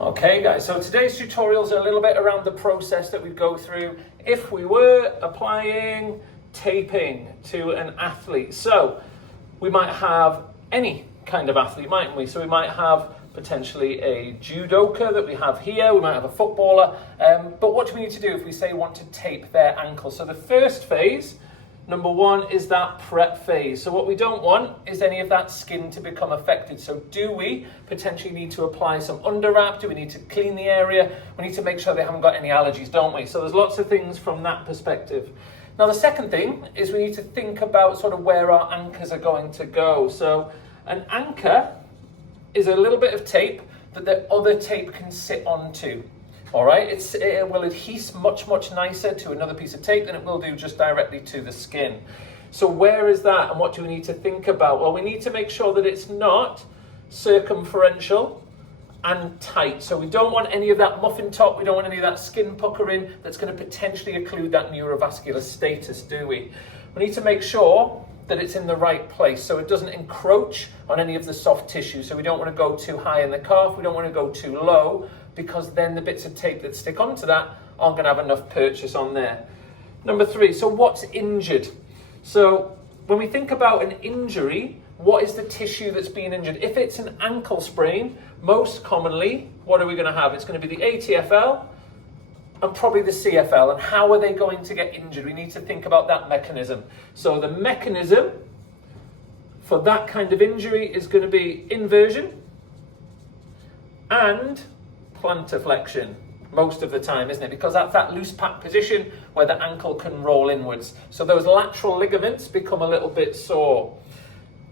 Okay guys, so today's tutorial is a little bit around the process that we go through if we were applying taping to an athlete. So we might have any kind of athlete, mightn't we? So we might have potentially a judoka that we have here, we might have a footballer, but what do we need to do if we say we want to tape their ankle? So the first phase, number one, is that prep phase. So what we don't want is any of that skin to become affected. So do we potentially need to apply some under wrap? Do we need to clean the area? We need to make sure they haven't got any allergies, don't we? So there's lots of things from that perspective. Now the second thing is we need to think about sort of where our anchors are going to go. So an anchor is a little bit of tape that the other tape can sit onto. All right, it will adhere much nicer to another piece of tape than it will do just directly to the skin. So where is that, and what do we need to think about? Well, we need to make sure that it's not circumferential and tight. So we don't want any of that muffin top, we don't want any of that skin puckering that's going to potentially occlude that neurovascular status, do we? We need to make sure that it's in the right place so it doesn't encroach on any of the soft tissue. So we don't want to go too high in the calf, we don't want to go too low, because then the bits of tape that stick onto that aren't going to have enough purchase on there. Number three, so what's injured? So when we think about an injury, what is the tissue that's being injured? If it's an ankle sprain, most commonly, what are we going to have? It's going to be the ATFL and probably the CFL. And how are they going to get injured? We need to think about that mechanism. So the mechanism for that kind of injury is going to be inversion and plantar flexion most of the time, isn't it? Because that's that loose pack position where the ankle can roll inwards. So those lateral ligaments become a little bit sore.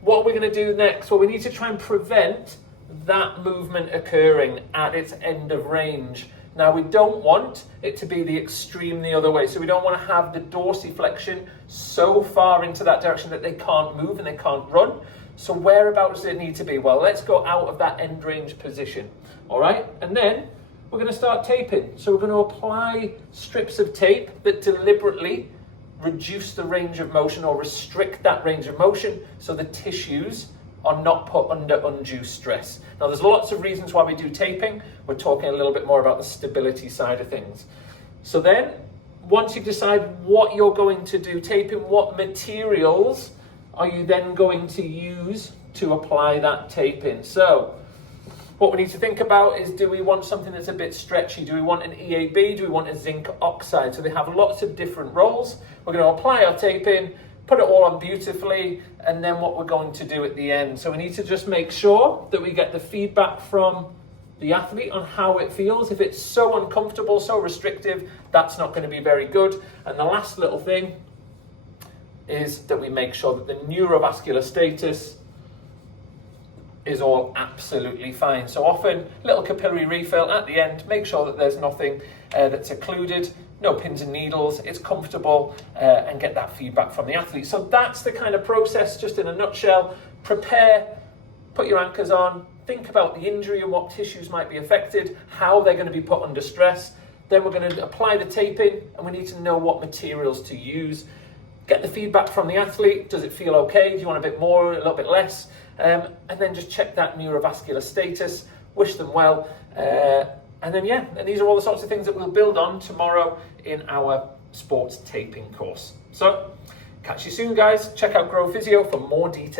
What are we going to do next? Well, we need to try and prevent that movement occurring at its end of range. Now, we don't want it to be the extreme the other way. So we don't want to have the dorsiflexion so far into that direction that they can't move and they can't run. So whereabouts does it need to be? Well, let's go out of that end range position. All right, and then we're going to start taping. So we're going to apply strips of tape that deliberately reduce the range of motion or restrict that range of motion so the tissues are not put under undue stress. Now there's lots of reasons why we do taping. We're talking a little bit more about the stability side of things. So then, once you decide what you're going to do taping, what materials are you then going to use to apply that taping? So what we need to think about is, do we want something that's a bit stretchy? Do we want an EAB? Do we want a zinc oxide? So they have lots of different roles. We're going to apply our taping, put it all on beautifully, and then what we're going to do at the end. So we need to just make sure that we get the feedback from the athlete on how it feels. If it's so uncomfortable, so restrictive, that's not going to be very good. And the last little thing is that we make sure that the neurovascular status is all absolutely fine. So often, little capillary refill at the end, make sure that there's nothing that's occluded, no pins and needles, it's comfortable, and get that feedback from the athlete. So that's the kind of process, just in a nutshell. Prepare, put your anchors on, think about the injury and what tissues might be affected, how they're going to be put under stress. Then we're going to apply the taping, and we need to know what materials to use. Get the feedback from the athlete. Does it feel okay? Do you want a bit more, a little bit less? And then just check that neurovascular status, wish them well. And then, and these are all the sorts of things that we'll build on tomorrow in our sports taping course. So catch you soon, guys. Check out Grow Physio for more details.